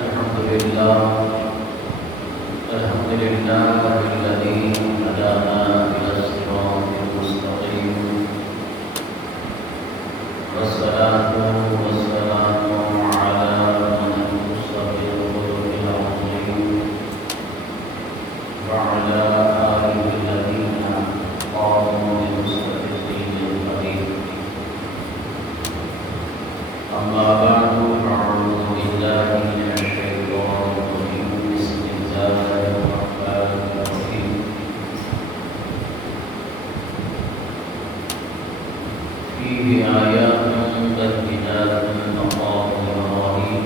الحمد لله الحمد لله الذي هدانا إلى الصراط المستقيم والصلاة والسلام على من خص بالخلق العظيم وعلى آله الذين قاموا بنصرة الدين القديم أما بعد فأعوذ بالله من الشيطان الرجيم بسم الله الرحمن الرحيم فيه آيات بينات مقام إبراهيم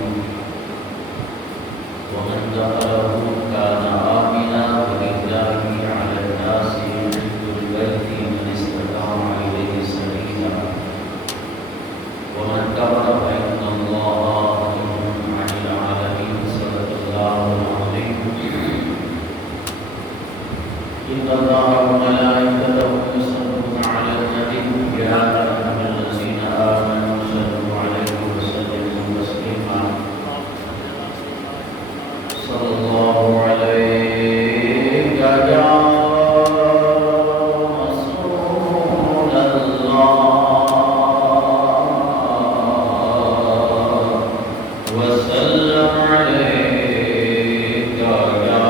ومن دخله كان آمنا ولله على الناس حج البيت من استطاع إليه سبيلا ومن كفر فإن الله غني عن العالمين صدق الله العظيم إن الله وملائكته يصلون على النبي يا أيها الذين آمنوا صلوا عليه وسلموا تسليما صلى الله عليك يا رسول الله وسلم عليك يا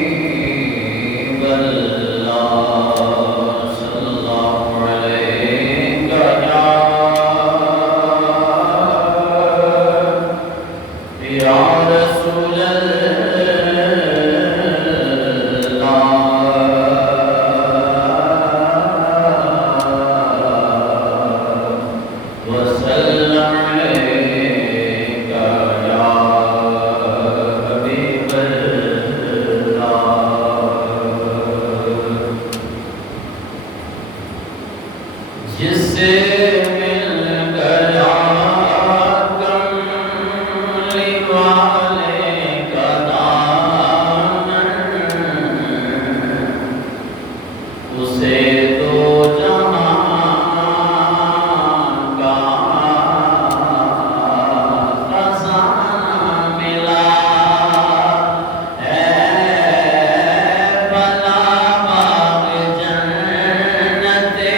حبيب الله صلى الله عليك يا رسول الله وسلم عليك يا حبيب الله جس سے مل گیا کملی والے کا دامن اسے تو جہاں کا خزانہ ملا ہے بلا باغ جنتے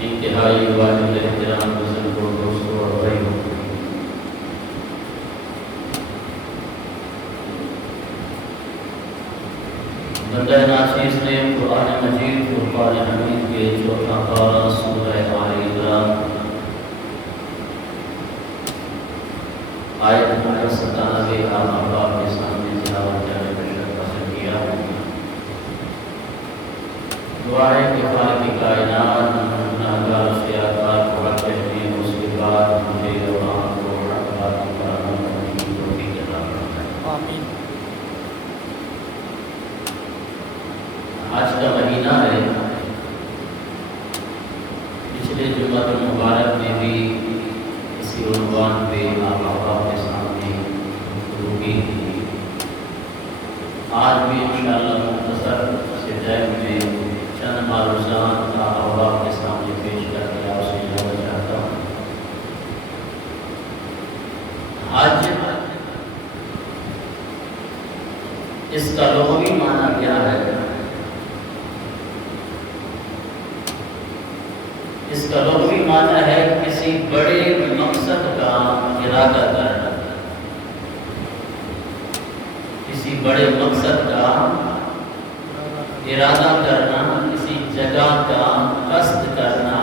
انتہائی واجب احترام بزرگوں دوستوں اور بھائیوں، بندہ ناچیز نے قرآن مجید فرقان حمید کے چوتھا پارہ سورہ آل عمران آیت نمبر 97 آپ کے سامنے تلاوت کرنے کا شرف حاصل کیا۔ دعا ہے کہ خالق کائنات گناہگار سے آزاد کو حق کہنے، اس کے بعد مجھے اور آپ کو حق بات پر عمل کرنے کی توفیق عطا فرمائے۔ آمین۔ آج کا مہینہ ہے، پچھلے جمعہ المبارک میں بھی اسی عنوان پہ آپ کے سامنے گفتگو کی تھی۔ آج بھی انشاءاللہ مختصر سے ٹائم میں چند معروضات آپ کے سامنے پیش کر کے آپ سے جانا چاہتا ہوں۔ حج، اس کا لغوی معنی کیا ہے؟ اس کا لغوی معنی ہے کسی بڑے مقصد کا ارادہ کرنا، کسی بڑے مقصد کا ارادہ کرنا، کسی جگہ کا قصد کرنا،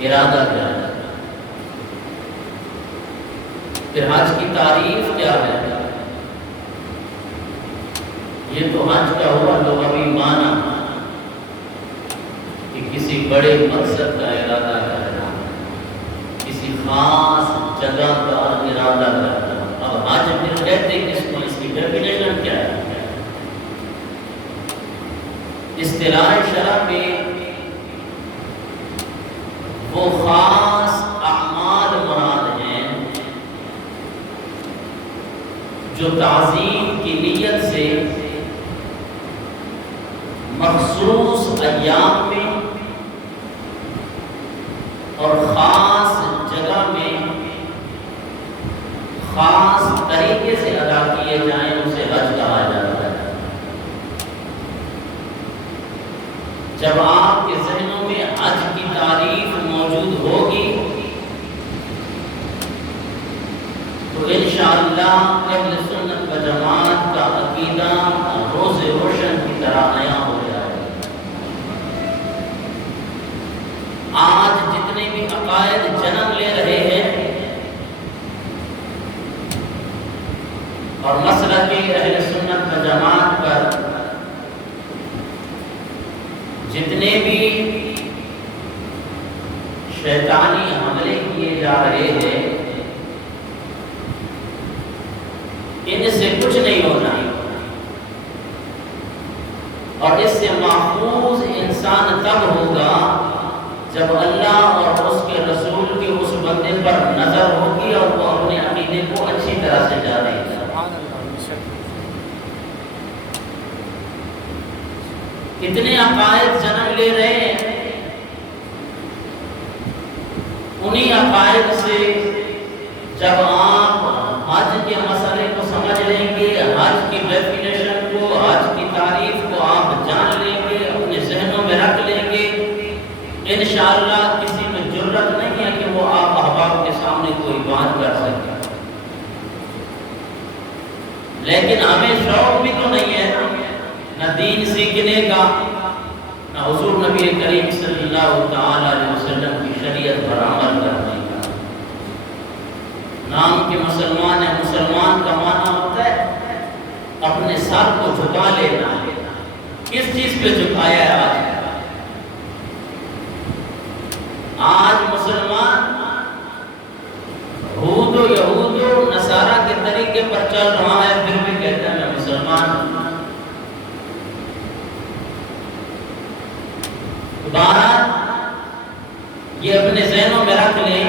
ارادہ کرنا۔ پھر حج کی تعریف کیا ہے؟ یہ تو حج کا ہوا لغوی معنی کہ کسی بڑے مقصد کا ارادہ کرنا، کسی خاص جگہ کا ارادہ کرنا۔ اب حج پھر کہتے کس کو؟ اس کی ڈیفینیشن کیا ہے؟ اصطلاح شرع میں وہ خاص اعمال مراد ہیں جو تعظیم کی نیت سے مخصوص ایام میں اور خاص جگہ میں خاص طریقے سے ادا کیے جائیں، اسے حج کہا جاتا ہے۔ جب آپ کے ذہنوں میں حج کی تعریف موجود ہوگی تو انشاءاللہ اہل سنت و جماعت کا عقیدہ روز روشن کی طرح نیا ہو جائے گا۔ آج جتنے بھی عقائد جنم لے رہے ہیں اور مسلک اہل سنت و جماعت پر جتنے بھی شیطانی حملے کیے جا رہے ہیں، ان سے کچھ نہیں ہونا، اور اس سے محفوظ انسان تب ہوگا جب اللہ اور اس کے رسول کی اس بندے پر نظر ہوگی اور وہ اپنے عقیدے کو اچھی طرح سے جانے گا۔ کتنے عقائد جنم لے رہے ہیں، انہی عقائد سے جب آپ حج کے مسئلے کو سمجھ لیں گے، حج کی ڈیفینیشن کو، حج کی تعریف کو آپ جان لیں گے، اپنے ذہنوں میں رکھ لیں گے، انشاءاللہ کسی میں جرت نہیں ہے کہ وہ آپ احباب کے سامنے کوئی بات کر سکے۔ لیکن ہمیں شوق بھی تو نہیں ہے نہ دین سیکھنے کا، نہ حضور نبی کریم صلی اللہ تعالی علیہ وسلم کی شریعت پر عمل کرنے کا۔ نام کے مسلمان ہیں، مسلمان کا معنی ہوتا ہے اپنے سر کو جھکا لینا۔ کس چیز پہ جھکایا ہے آج مسلمان؟ یہود و نصارہ کے طریقے پر چل رہا ہے، پھر بھی کہتا ہے میں مسلمان ہوں۔ بات یہ اپنے ذہنوں میں رکھ لیں،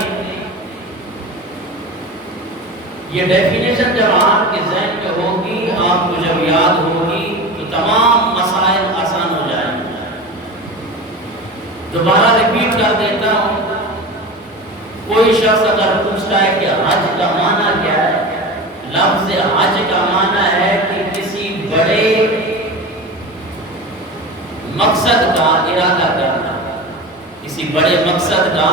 یہ ڈیفینیشن جب آپ کے ذہن میں ہوگی، آپ کو جب یاد ہوگی تو تمام مسائل آسان ہو جائیں گے۔ دوبارہ ریپیٹ کر دیتا ہوں، کوئی شخص اگر پوچھتا ہے کہ حج کا معنی کیا ہے، لفظ حج کا معنی ہے کہ کسی بڑے مقصد کا ارادہ کرنا، کسی بڑے مقصد کا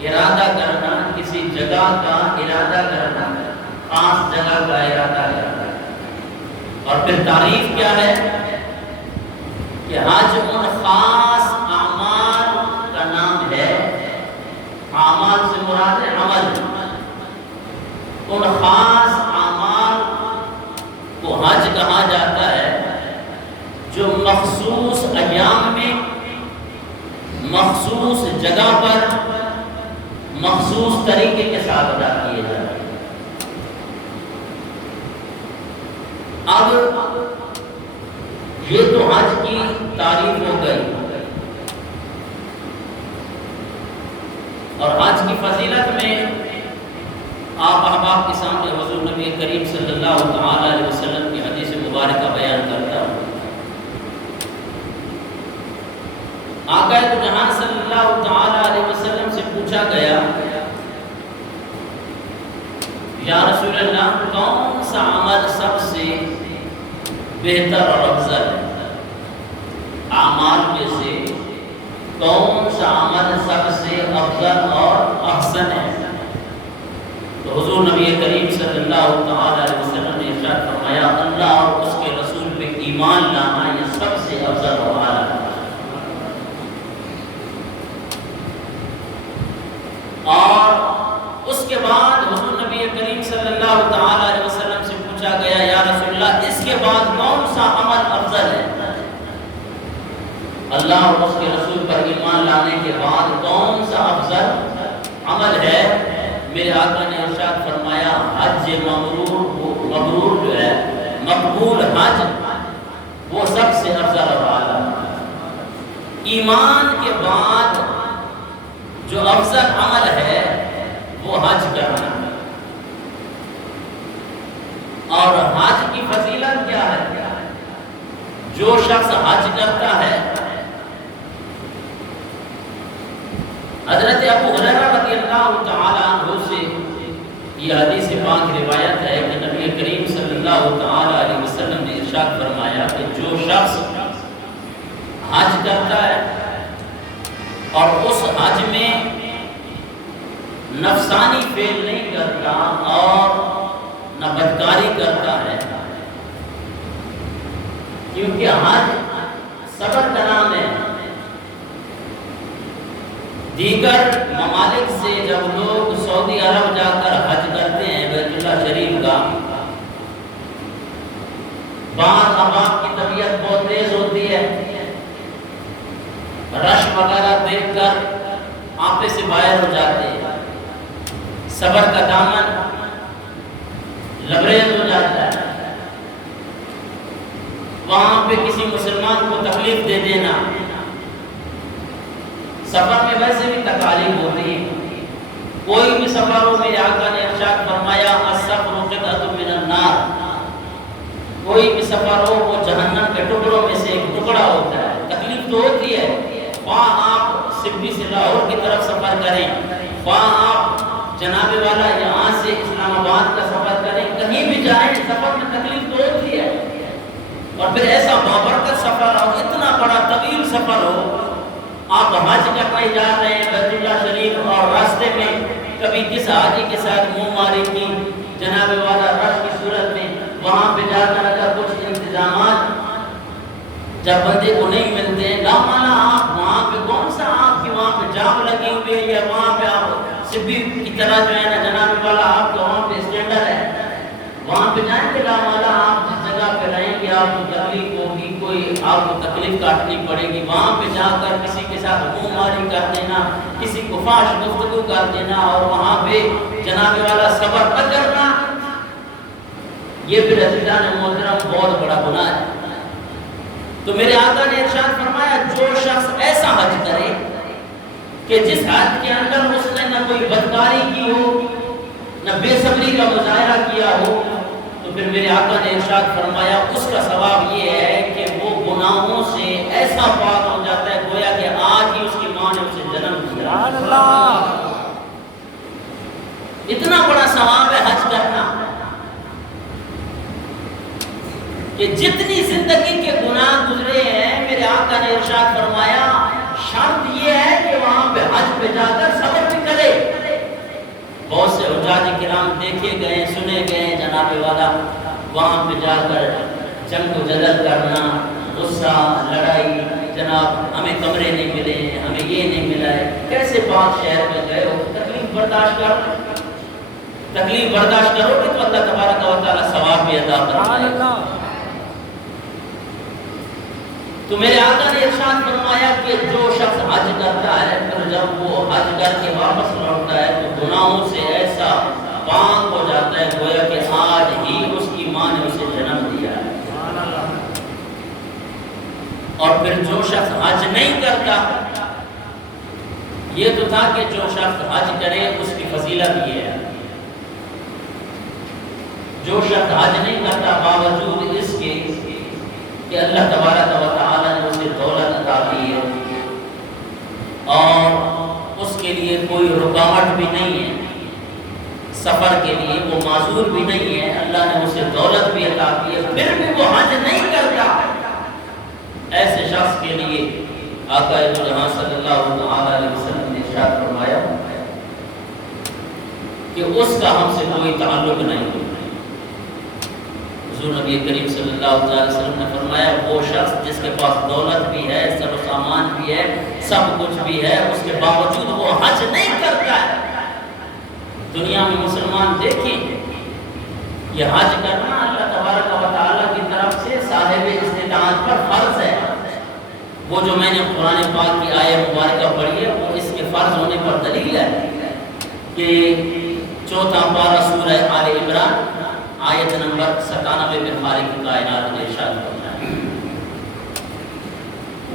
ارادہ کرنا، کسی جگہ کا ارادہ کرنا، خاص جگہ کا ارادہ کرنا۔ اور پھر تعریف کیا ہے کہ حج ان خاص اعمال کا نام ہے، اعمال سے مراد ہے عمل، ان خاص اعمال کو حج کہا جاتا ہے جو مخصوص ایام میں، مخصوص جگہ پر، مخصوص طریقے کے ساتھ ادا کیے جاتے ہیں۔ اب یہ تو حج کی تعریف ہو گئی، اور حج کی فضیلت میں آپ احباب کے سامنے حضور نبی کریم صلی اللہ تعالی علیہ وسلم کی حدیث مبارکہ بیان کرتا ہوں۔ آقا تو جہاں صلی اللہ تعالی علیہ وسلم سے پوچھا گیا، یا رسول اللہ کون سا عمل سب سے بہتر اور افضل ہے؟ اعمال میں سے کون سا عمل سب سے افضل اور احسن ہے؟ تو حضور نبی کریم صلی اللہ تعالی علیہ وسلم نے ارشاد فرمایا، اللہ اور اس کے رسول پہ ایمان لانا یہ سب سے افضل اور اعلیٰ ہے۔ اور اس کے بعد حضور نبی کریم صلی اللہ تعالی علیہ وسلم سے پوچھا گیا، یا رسول اللہ اس کے بعد کون سا عمل افضل ہے؟ اللہ اور اس کے رسول پر ایمان لانے کے بعد کون سا افضل عمل ہے؟ میرے آقا نے ارشاد فرمایا، حج مبرور جو ہے، مقبول حج، وہ سب سے افضل اور اعلیٰ۔ ایمان کے بعد جو افضل عمل ہے وہ حج کرنا ہے۔ اور حج کی فضیلت کیا ہے؟ جو شخص حج کرتا ہے، حضرت ابو ہریرہ رضی اللہ تعالی عنہ سے یہ حدیث پاک روایت ہے کہ نبی کریم صلی اللہ تعالی علیہ وسلم نے ارشاد فرمایا کہ جو شخص حج کرتا ہے اور اس حج میں نفسانی فعل نہیں کرتا اور نہ بدکاری کرتا ہے، کیونکہ حج صبر کا نام ہے۔ دیگر ممالک سے جب لوگ سعودی عرب جا کر حج کرتے ہیں بیت اللہ شریف کا، بعض احباب کی طبیعت بہت تیز ہوتی ہے، رش وغیرہ دیکھ کر آپے سے باہر ہو جاتے ہیں، صبر کا دامن لبریز ہو جاتا ہے، وہاں پہ کسی مسلمان کو تکلیف دے دینا، سفر میں ویسے بھی تکالیف ہوتی ہے، کوئی بھی سفر ہو، میرے آقا نے ارشاد فرمایا السفر قطعۃ من النار، کوئی بھی سفر ہو وہ جہنم کے ٹکڑوں میں سے ایک ٹکڑا ہوتا ہے۔ تکلیف تو ہوتی ہے، خواہ آپ سبی سے لاہور کی طرف سفر کریں، خواہ آپ جناب والا یہاں سے اسلام آباد کا سفر کریں، کہیں بھی جائیں سفر میں تکلیف تو ہوتی ہے۔ اور پھر ایسا بابرکت سفر ہو، اتنا بڑا طویل سفر ہو، آپ حج کرنے جا رہے ہیں بیت اللہ شریف، اور راستے میں کبھی کس حاجی کے ساتھ منہ ماری کی جناب والا رش کی صورت میں، وہاں پہ جا کر اگر کچھ انتظامات جب بندے کو نہیں ملتے، لامانا آپ وہاں پہ کون سا آپ کی وہاں پہ جام لگی ہوئی ہے، یا وہاں پہ آپ سبھی کی طرح جو ہے نا جناب والا آپ کا وہاں پہ اسٹینڈر ہے، وہاں پہ جائیں گے لامالا آپ جس جگہ پہ رہیں گے آپ کو تکلیف ہوگی، کوئی آپ کو تکلیف کاٹنی پڑے گی، وہاں پہ جا کر کسی کے ساتھ منہ ماری کر دینا، کسی کو فحش گفتگو کر دینا، اور وہاں پہ جناب والا صبر نہ کرنا، یہ پھر عزیزان محترم بہت بڑا گناہ ہے۔ تو میرے آقا نے ارشاد فرمایا جو شخص ایسا حج کرے کہ جس حج کے اندر اس نے نہ کوئی بدکاری کی ہو، نہ بے صبری کا مظاہرہ کیا ہو، تو پھر میرے آقا نے ارشاد فرمایا اس کا ثواب یہ ہے کہ وہ گناہوں سے ایسا پاک ہو جاتا ہے گویا کہ آج ہی اس کی ماں نے اسے جنم دیا۔ اتنا بڑا ثواب ہے حج کرنا کہ جتنی زندگی کے گناہ گزرے ہیں، میرے آقا نے ارشاد فرمایا شرط یہ ہے حج پہ جا کر صبر بھی کرے۔ بہت سے حجاج کرام دیکھے گئے سنے گئے جناب والا وہاں پہ جا کر جنگ و جدل کرنا، غصہ، لڑائی، جناب ہمیں کمرے نہیں ملے، ہمیں یہ نہیں ملا ہے۔ کیسے پاک شہر میں گئے ہو؟ تکلیف برداشت کرو، تکلیف برداشت کرو کہ تو اللہ تبارک و تعالی ثواب بھی عطا فرمائے گا۔ تو میرے آقا نے ارشاد فرمایا کہ جو شخص حج کرتا ہے پھر جب وہ حج کر کے واپس لوٹتا ہے تو گناہوں سے ایسا پاک ہو جاتا ہے گویا کہ آج ہی اس کی ماں نے اسے جنم دیا ہے۔ اور پھر جو شخص حج نہیں کرتا، یہ تو تھا کہ جو شخص حج کرے اس کی فضیلت یہ ہے، جو شخص حج نہیں کرتا باوجود اس کے کہ اللہ تبارک و تعالی نے اسے دولت عطا کی ہے اور اس کے لیے کوئی رکاوٹ بھی نہیں ہے، سفر کے لیے وہ معذور بھی نہیں ہے، اللہ نے اسے دولت بھی عطا کی ہے، پھر بھی وہ حج نہیں کرتا، ایسے شخص کے لیے آقا دو جہاں صلی اللہ علیہ وسلم نے ارشاد فرمایا کہ اس کا ہم سے کوئی تعلق نہیں۔ حضور نبی کریم صلی اللہ علیہ وسلم نے فرمایا وہ شخص جس کے پاس دولت بھی ہے، سب سامان بھی ہے، سب کچھ بھی ہے، اس کے باوجود وہ حج نہیں کرتا ہے۔ دنیا میں مسلمان دیکھیں یہ حج کرنا اللہ تبارک و تعالیٰ کی طرف سے صاحب استطاعت پر فرض ہے۔ وہ جو میں نے قرآن پاک کی آیت مبارکہ پڑھی ہے وہ اس کے فرض ہونے پر دلیل ہے کہ 4 پارہ سورہ آل عمران آیت نمبر 97 میں خالق کائنات نے ارشاد فرمایا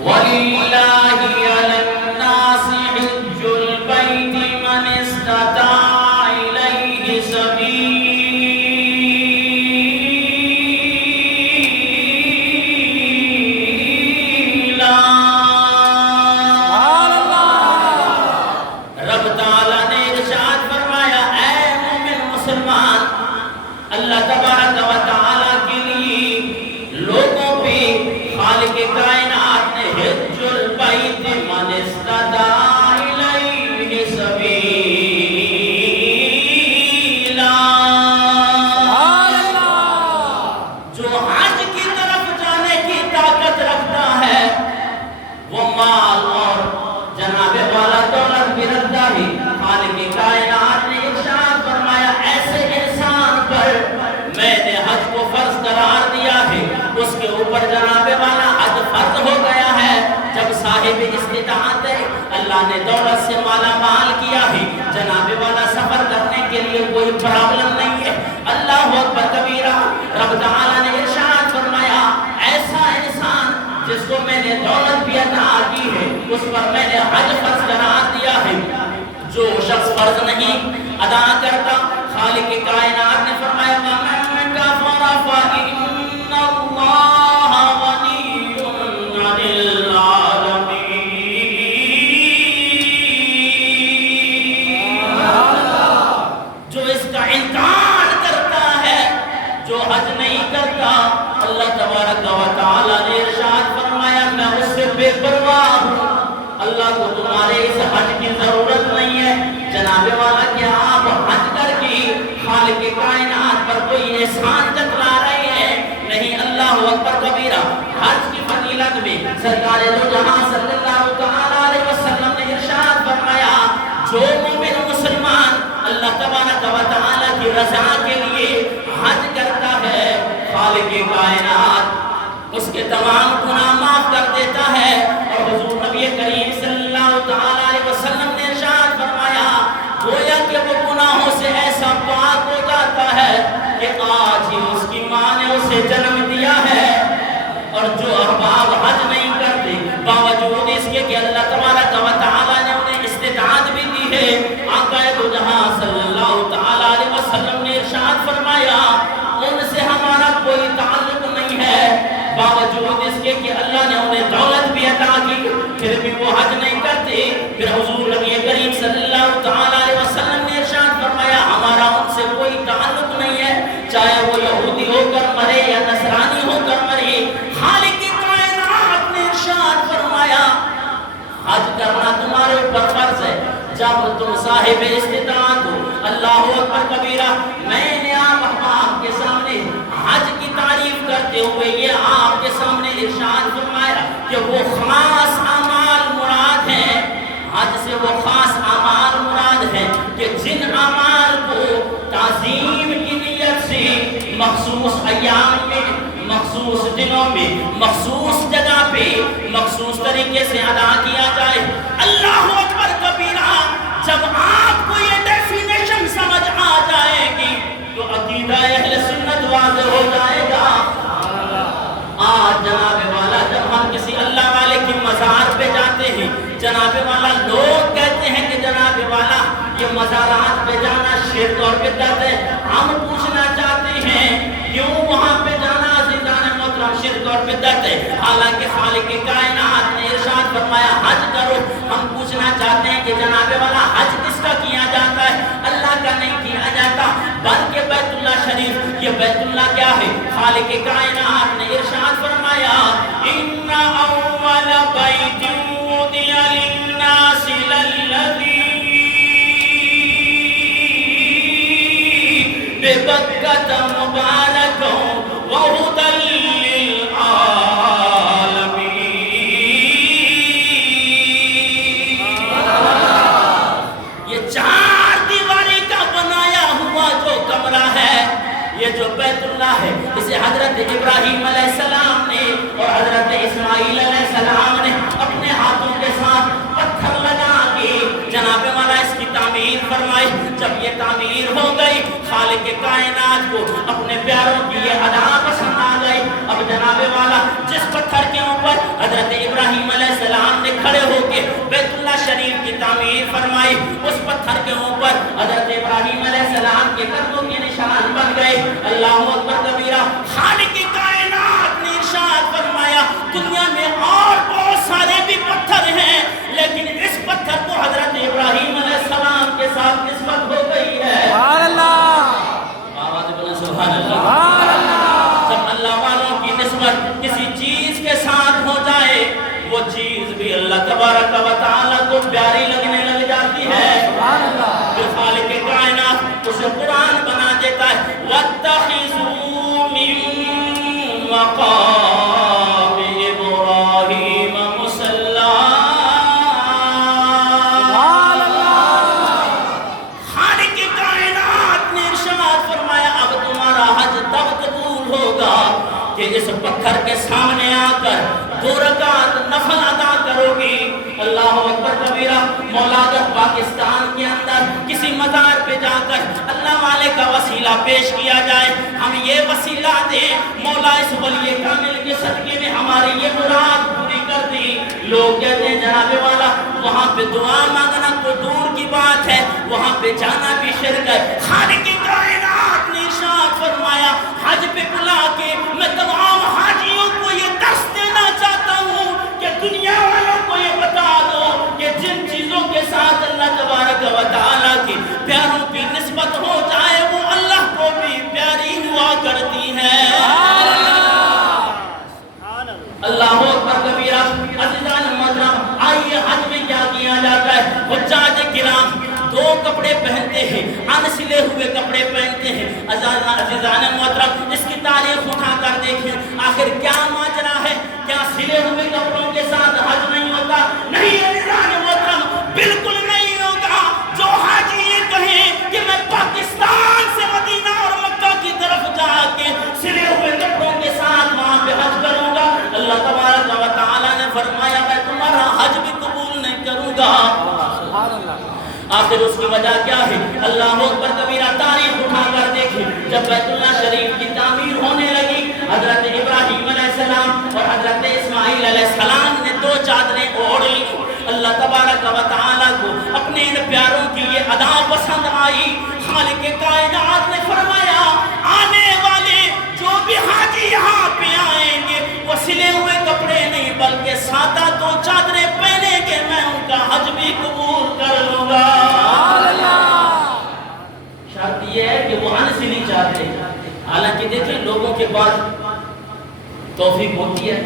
وَلِلَّهِ عَلَى النَّاسِ حِجُّ الْبَيْتِ مَنِ اسْتَطَاعَ إِلَيْهِ سَبِيلًا رب تعالیٰ نے ارشاد فرمایا اے مومن مسلمان، اللہ تبارک و تعالیٰ کے لیے لوگوں پہ خالق کائنات نے حج البیت من استطاع الیہ سبیلا، جو حج کی طرف جانے کی طاقت رکھتا ہے وہ مال اور جناب والا دولت بھی رکھتا ہے۔ خالق کائنات نے ارشاد فرمایا ایسے انسان پر میں نے حج کو فرض قرار دیا ہے، اس کے اوپر جناب والا حج فرض ہو گیا ہے۔ جب صاحب استطاعت ہے، اللہ نے دولت سے مالا مال کیا ہے، جناب والا سفر کرنے کے لیے کوئی پرابلم نہیں ہے، اللہ اکبر کبیرہ، رب تعالیٰ نے ارشاد فرمایا ایسا انسان جس کو میں نے دولت بھی عطا کی ہے اس پر میں نے حج فرض قرار دیا ہے۔ جو شخص فرض نہیں ادا کرتا، خالق کائنات نے فرمایا وَمَن كَفَرَ فَإِنَّ اللَّهَ غَنِيٌّ عَنِ الْعَالَمِينَ۔ جو اس کا انکار کرتا ہے، جو حج نہیں کرتا، اللہ تبارک و تعالیٰ نے ارشاد فرمایا میں اس سے بے پرواہ ہوں، اللہ کو تمہارے اس حج کی ضرورت نہیں ہے۔ جناب والا کہ آپ حج کر کے خالق کائنات پر کوئی احسان جتلا رہے ہیں؟ نہیں، اللہ اکبر کبیرہ۔ حج کی فضیلت میں سرکار دو جہاں صلی اللہ علیہ وسلم نے ارشاد فرمایا جو مومن مسلمان اللہ تبارک و تعالیٰ کی رضا کے لیے حج کرتا ہے، خالق کائنات اس کے تمام گناہ معاف کر دیتا ہے۔ اور حضور نبی کریم صلی اللہ علیہ وسلم نے ارشاد فرمایا گویا کہ وہ گناہوں سے ایسا پاک ہو جاتا ہے کہ آج ہی اس کی ماں نے اسے جنم دیا ہے۔ اور جو احباب حج نہیں کرتے باوجود اس کے کہ اللہ تبارک و تعالیٰ نے انہیں استطاعت بھی دی ہے، آقا دو جہاں صلی اللہ علیہ وسلم نے ارشاد فرمایا ان سے ہمارا کوئی تعلق نہیں ہے، باوجود اس کے کہ اللہ نے انہیں دولت بھی عطا کی پھر بھی وہ حج نہیں کرتے۔ پھر حضور نبی کریم صلی اللہ علیہ وسلم نے ارشاد فرمایا ہمارا ان سے کوئی تعلق نہیں ہے، چاہے وہ یہودی ہو کر مرے یا نصرانی ہو کر مرے، خالق کائنات نے ارشاد فرمایا حج کرنا تمہارے اوپر فرض ہے، جب تم صاحب استطاعت ہو، اللہ اکبر کبیرہ، میں نے آپ کے سامنے حج کی تعریف کرتے ہوئے یہ آپ کے سامنے ارشاد فرمایا کہ وہ خاص اعمال مراد ہیں، حج سے وہ خاص اعمال مراد ہیں کہ جن اعمال کو تعظیم کی نیت سے مخصوص ایام میں، مخصوص دنوں میں، مخصوص جگہ پہ، مخصوص طریقے سے ادا کیا جائے۔ اللہ اکبر کبیرہ، جب آپ کو یہ ڈیفینیشن سمجھ آ جائے گی تو عقیدہ اہل سنت واضح ہو جائے گا۔ آج جناب والا جب ہم کسی اللہ والے کی مزار پہ جاتے ہیں، جناب والا لوگ کہتے ہیں کہ جناب والا یہ مزارات پہ جانا شرک اور بدعت ہے، ہم پوچھنا چاہتے ہیں کیوں وہاں پہ جانا عزیزان محترم شرک اور بدعت ہے، حالانکہ خالق کائنات نے ارشاد فرمایا حج کرو۔ ہم پوچھنا چاہتے ہیں کہ جناب والا حج کس کا کیا جاتا ہے؟ اللہ کا نہیں کیا جاتا، بلکہ بیت اللہ شریف۔ یہ بیت اللہ کیا ہے؟ خالق کائنات نے ارشاد فرمایا ان اول بیت وضع للناس للذی ببکۃ مبارک وہدی للعالمین۔ یہ چار دیواری کا بنایا ہوا جو کمرہ ہے، یہ جو بیت اللہ ہے، اسے حضرت ابراہیم علیہ السلام نے اور حضرت اسماعیل علیہ السلام نے اپنے ہاتھوں کے ساتھ پتھر لگا کے جناب والا اس کی تعمیر فرمائی۔ جب یہ تعمیر ہو گئی، خالق کائنات کو اپنے پیاروں کی یہ ادا پسند آ گئی۔ اب جناب والا جس پتھر کے اوپر حضرت ابراہیم علیہ السلام نے کھڑے ہو کے بیت اللہ شریف کی تعمیر فرمائی، اس پتھر کے اوپر حضرت ابراہیم علیہ السلام کے قدموں کے نشان بن گئے۔ اللہ اکبر کبیرہ، خالق کائنات نے ارشاد فرمایا دنیا میں اور بہت سارے بھی پتھر ہیں، لیکن اس پتھر کو حضرت ابراہیم علیہ السلام کے ساتھ نسبت ہو گئی ہے۔ سبحان اللہ، آواز بلند سبحان اللہ۔ جب اللہ والوں کی نسبت کسی چیز کے ساتھ ہو جائے، وہ چیز بھی اللہ تبارک و تعالیٰ کو پیاری لگنے لگ جاتی ہے۔ جو خالق کائنات اسے قرآن بنا دیتا ہے وَاتَّخِذُوا مِن مَقَامِ إِبْرَاهِيمَ مُصَلًّى۔ خالق کائنات نے ارشاد فرمایا اب تمہارا حج تب قبول ہوگا کہ اس پتھر کے سامنے آ کر 2 رکعت نفل ادا کرو گی۔ اللہ اکبر کبیرہ، مولانا پاکستان کے اندر کسی مزار پہ جا کر اللہ والے کا وسیلہ پیش کیا جائے، ہم یہ وسیلہ دیں مولا اس ولی کامل کے صدقے میں ہماری یہ مراد پوری کر دی۔ لوگ کہتے ہیں جناب والا وہاں پہ دعا مانگنا تو دور کی بات ہے، وہاں پہ جانا بھی شرک ہے۔ خالق کائنات نے ارشاد فرمایا حج پہ بلا کے میں تمام حاجیوں کو یہ درس دینا چاہتا ہوں کہ دنیا والوں کو یہ بتا دو کہ جن چیزوں کے ساتھ اللہ تبارک و تعالیٰ کی پیاروں کی نسبت ہو جائے وہ اللہ کو بھی پیاری ہوا کرتی ہے۔ اللہ اکبر کبیرہ، عزیزان محترم، آئیے حج میں کیا کیا جاتا ہے؟ حجاج کرام 2 کپڑے پہنتے ہیں، ان سلے ہوئے کپڑے پہنتے ہیں۔ عزیزان محترم، اس کی تاریخ اٹھا کر دیکھیں آخر کیا ماجرا ہے؟ کیا سلے ہوئے کپڑوں کے ساتھ حج نہیں ہوتا؟ نہیں عزیزان محترم، بالکل نہیں ہوگا۔ جو حاجی یہ کہیں کہ میں پاکستان سے مدینہ اور مکہ کی طرف جا کے سلے ہوئے کپڑوں کے ساتھ وہاں پہ حج کروں گا، اللہ تبارک و تعالیٰ نے فرمایا میں تمہارا حج بھی قبول نہیں کروں گا۔ آخر اس کی وجہ کیا ہے؟ اللہ اکبر کبیرہ، تاریخ اٹھا کر دیکھیں جب بیت اللہ شریف کی تعمیر ہونے لگی، حضرت ابراہیم علیہ السلام اور حضرت اسماعیل علیہ السلام نے 2 چادریں اوڑھ لی۔ اللہ تبارک و تعالیٰ کو اپنے ان پیاروں کی یہ ادا پسند آئی۔ خالق کائنات نے فرمایا آنے والے جو بھی حاجی یہاں پہ آئیں گے وہ سلے ہوئے کپڑے نہیں بلکہ سادہ 2 چادریں پہنے گے، میں ان کا حج بھی قبول کر لوں گا۔ شرط یہ ہے کہ وہ انسلی چادریں، حالانکہ دیکھیں لوگوں کے پاس توفیق ہوتی ہے،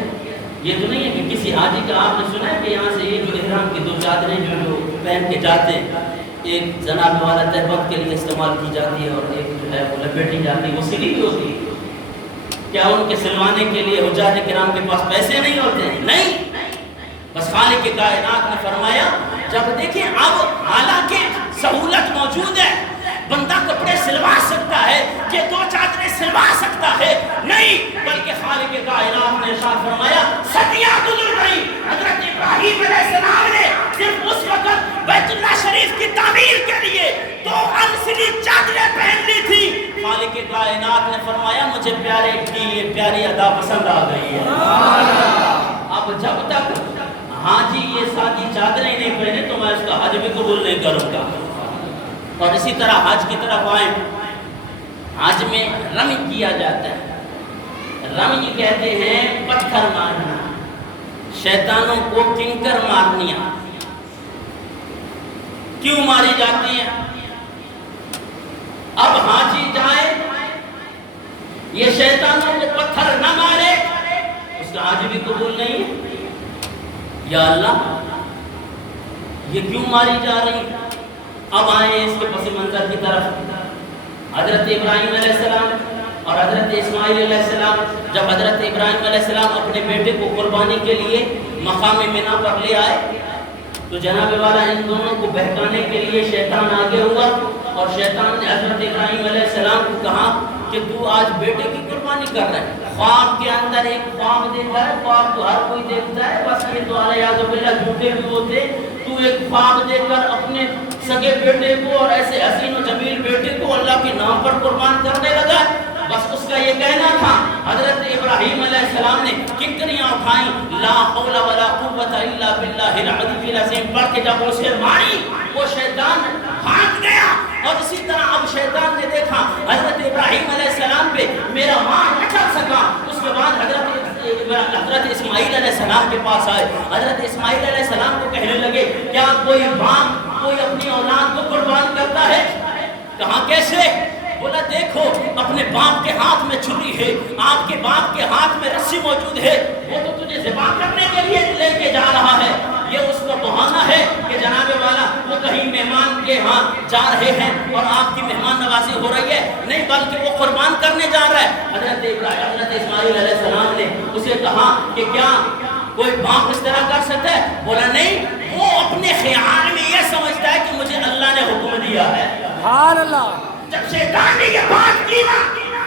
یہ تو نہیں ہے کہ کسی حاجی کا آپ نے سنا ہے کہ یہاں سے یہ جو احرام کی 2 چادریں جو پہن کے جاتے ہیں ایک جناب والا تہبت کے لیے استعمال کی جاتی ہے اور ایک جو ہے وہ لپیٹی جاتی ہے، وہ سلی بھی ہوتی ہے. کیا ان کے سلوانے کے لیے حجاج کرام کے پاس پیسے نہیں ہوتے ہیں؟ نہیں. بس خالق کائنات نے فرمایا جب دیکھیں اب حالانکہ سہولت موجود ہے، بندہ کپڑے سلوا سکتا ہے کہ 2 چادریں سلوا سکتا ہے، نہیں، بلکہ خالق کائنات نے ارشاد فرمایا صدیاں گزر گئی، حضرت ابراہیم علیہ السلام نے صرف اس وقت بیت اللہ شریف کی تعمیر کے لیے 2 انسلی چادریں پہن لی تھی. خالق کائنات نے فرمایا مجھے پیارے کی یہ پیاری ادا پسند آ گئی ہے. اب جب تک ہاں جی یہ سادی چادریں نہیں پہنے تو میں اس کا حج بھی قبول نہیں کروں گا. اور اسی طرح حج کی طرف آئیں. حج میں رمی کیا جاتا ہے. رمی کہتے ہیں پتھر مارنا، شیطانوں کو کنکر مارنیاں. کیوں ماری جاتی ہیں؟ اب حاجی جائے یہ شیطانوں کو پتھر نہ مارے اس کا حج بھی قبول نہیں ہے. یا اللہ یہ کیوں ماری جا رہی؟ اب آئیں اس کے پس منظر کی طرف. حضرت ابراہیم علیہ السلام اور حضرت اسماعیل علیہ السلام، جب حضرت ابراہیم علیہ السلام اپنے بیٹے کو قربانی کے لیے مقام منا پر لے آئے تو جناب والا ان دونوں کو بہکانے کے لیے شیطان آگے ہوا اور شیطان نے حضرت ابراہیم علیہ السلام کو کہا کہ تو آج بیٹے کی قربانی کر رہے ہیں. خواب کے اندر ایک خواب دیکھا ہے، خواب تو ہر کوئی دیکھتا ہے، بس یہ تو علیہ باللہ جھوٹے بھی ہوتے. تو ایک خواب دیکھ کر اپنے سگے بیٹے کو اور ایسے حسین و جمیل بیٹے کو اللہ کے نام پر قربان کرنے لگا. بس اس کا یہ کہنا تھا. حضرت ابراہیم علیہ السلام نے کنکریاں اٹھائیں، لا حول ولا قوت الا باللہ العلی العظیم پڑھ کے جب اسے ماری وہ شیطان بھاگ گیا. اور اسی طرح اب شیطان نے دیکھا حضرت ابراہیم علیہ السلام پہ میرا مار نہ چل سکا. اس کے بعد حضرت اسماعیل علیہ السلام کے پاس آئے. حضرت اسماعیل علیہ السلام کو کہنے لگے کیا کوئی باپ کوئی اپنی اولاد کو قربان کرتا ہے؟ کہاں کیسے؟ بولا دیکھو اپنے باپ کے ہاتھ میں چھری ہے، آپ کے باپ کے ہاتھ میں رسی موجود ہے، وہ تو تجھے ذبح کرنے کے لیے لے کے جا رہا ہے. یہ اس کو بہانا ہے کہ جناب والا وہ کہیں مہمان کے ہاں جا رہے ہیں اور آپ کی مہمان نوازی ہو رہی ہے، نہیں بلکہ وہ قربان کرنے جا رہا ہے. حضرت اسماعیل علیہ السلام نے اسے کہا کہ کیا کوئی باپ اس طرح کر سکتا ہے؟ بولا نہیں، وہ اپنے خیال میں یہ سمجھتا ہے کہ مجھے اللہ نے حکم دیا ہے. سبحان اللہ. جب شیطان نے یہ بات کی نا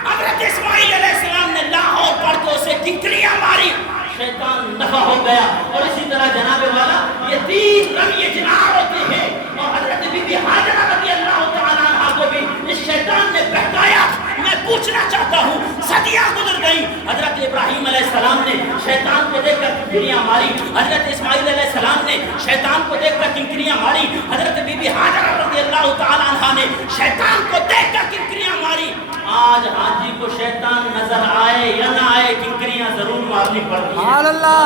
حضرت اسماعیل علیہ السلام نے لاہور پڑھ کے اسے کنکریاں ماری، شیطان دفع ہو گیا. اور اسی طرح جناب والا یہ 3 رمی جنار ہوتے ہیں اور حضرت بی بی حاجرہ رضی اللہ تعالیٰ عنہ کو بھی اس شیطان نے بہکایا. میں پوچھنا چاہتا ہوں صدیاں گزر گئی، حضرت ابراہیم علیہ السلام نے شیطان کو دیکھ کر کنکریاں ماری، حضرت اسماعیل علیہ السلام نے شیطان کو دیکھ کر کنکریاں ماری، حضرت بی بی حاجرہ رضی اللہ تعالیٰ عنہ نے شیطان کو دیکھ کر کنکریاں ماری. آج حاجی کو شیطان نظر آئے یا نہ آئے کنکریاں ضرور مارنی پڑتی ہیں. سبحان اللہ.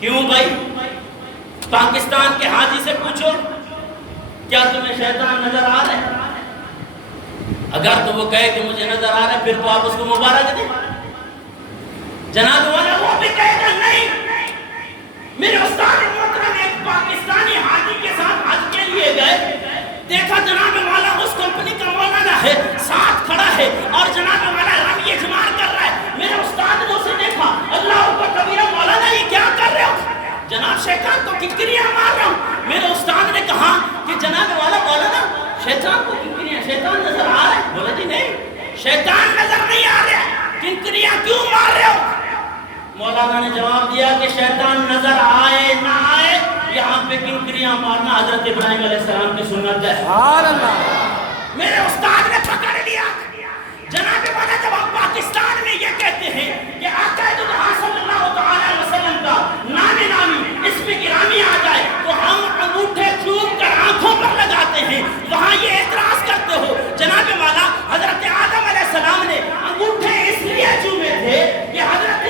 کیوں بھائی؟ پاکستان کے حاجی سے پوچھو کیا تمہیں شیطان نظر آ رہا ہے؟ اگر تو وہ کہے کہ مجھے نظر آ رہا ہے پھر تو آپ اس کو مبارک دیں. جناب والا وہ بھی کہے گا نہیں. میرے استاد محترم ایک پاکستانی حاجی کے ساتھ حج کے لیے گئے، دیکھا جناب والا اس کمپنی کا مولانا ہے ساتھ کھڑا ہے اور جناب والا رمی جمار کر رہا ہے. میرے استاد نے اسے دیکھا، اللہ اکبر کبیرہ، مولانا یہ کیا کر رہے ہو؟ جناب شیطان کو کنکریاں مار رہا ہوں. میرے استاد نے کہا کہ جناب والا مولانا شیطان کو کنکریاں، شیطان نظر آ رہا ہے؟ بولا جی نہیں، شیطان نظر نہیں آ رہا، کنکریاں کیوں مار رہے ہو؟ مولانا نے جواب دیا کہ شیطان نظر آئے نہ آئے یہاں پہ کنکریاں مارنا حضرت ابراہیم علیہ السلام کی سنت ہے. سبحان اللہ. میرے استاد نے پکڑ لیا. جناب والا جب ہم پاکستان میں یہ کہتے ہیں کہ آقا صلی اللہ تعالی وسلم کا نامی اس میں گرامی آ جائے تو ہم انگوٹھے چوم کر آنکھوں پر لگاتے ہیں، وہاں یہ اعتراض کرتے ہو. جناب والا حضرت آدم علیہ السلام نے انگوٹھے اس لیے چومے تھے کہ حضرت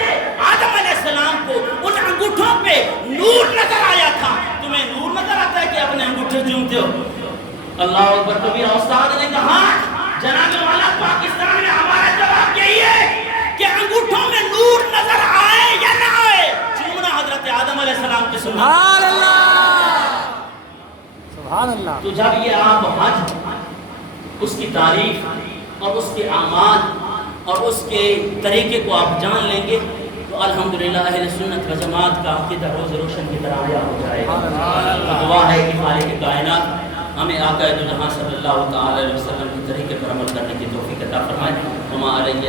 آدم علیہ السلام کو ان انگوٹھوں پہ نور نظر آیا تھا. تمہیں نور نظر آتا ہے کہ اپنے انگوٹھے چومتے ہو؟ اللہ اکبر کبیرہ. استاد نے کہا جناب والا پاکستان میں ہمارا جواب یہی ہے کہ انگوٹھوں میں نور نظر آئے یا نہ آئے چومنا حضرت آدم علیہ السلام کی سنت. سبحان اللہ. سبحان اللہ. تو جب یہ آپ حج، اس کی تعریف اور اس کے اعمال اور اس کے طریقے کو آپ جان لیں گے تو الحمدللہ اہل سنت و جماعت کا عقیدہ روز روشن کی طرح عیاں ہو جائے گا. دعا ہے کہ خالق کائنات ہمیں آقا دو جہاں صلی اللہ تعالی علیہ وسلم کے طریقے پر عمل کرنے کی توفیق عطا فرمائے. ہمارے